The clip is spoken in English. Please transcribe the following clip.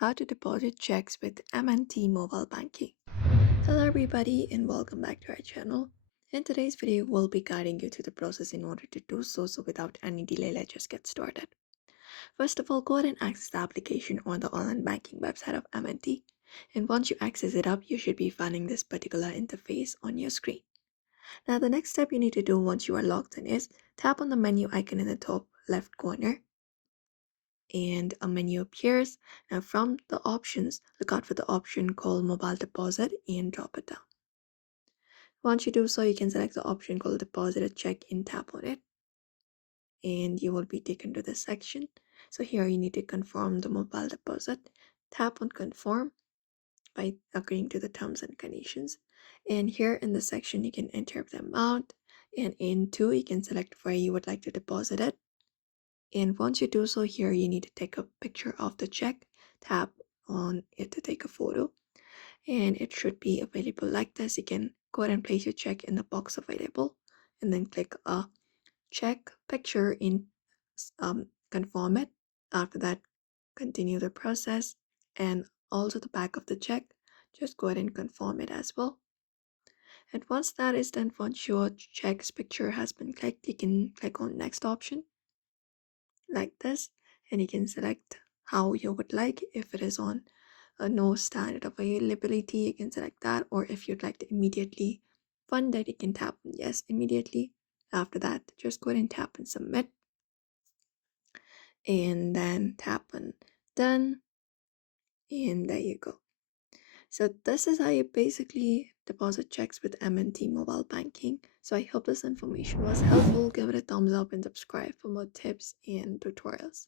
How to deposit checks with M&T Mobile Banking. Hello everybody and welcome back to our channel. In today's video, we'll be guiding you through the process in order to do so without any delay, let's just get started. First of all, go ahead and access the application on the online banking website of M&T. And once you access it up, you should be finding this particular interface on your screen. Now the next step you need to do once you are logged in is tap on the menu icon in the top left corner and a menu appears. Now from the options, look out for the option called mobile deposit and drop it down. Once you do so, you can select the option called deposit a check and tap on it, and you will be taken to this section. So here you need to confirm the mobile deposit. Tap on confirm by agreeing to the terms and conditions, and here in the section you can enter the amount, and in two you can select where you would like to deposit it. And once you do so, here you need to take a picture of the check. Tap on it to take a photo, and it should be available like this. You can go ahead and place your check in the box available, and then click a check picture in confirm it. After that, continue the process, and also the back of the check, just go ahead and confirm it as well. And once that is done, once your check's picture has been clicked, you can click on next option like this, and you can select how you would like. If it is on a no standard availability, you can select that, or if you'd like to immediately fund it, you can tap on yes immediately. After that, just go ahead and tap and submit, and then tap on done, and there you go. So this is how you basically deposit checks with M&T Mobile Banking. So I hope this information was helpful. Give it a thumbs up and subscribe for more tips and tutorials.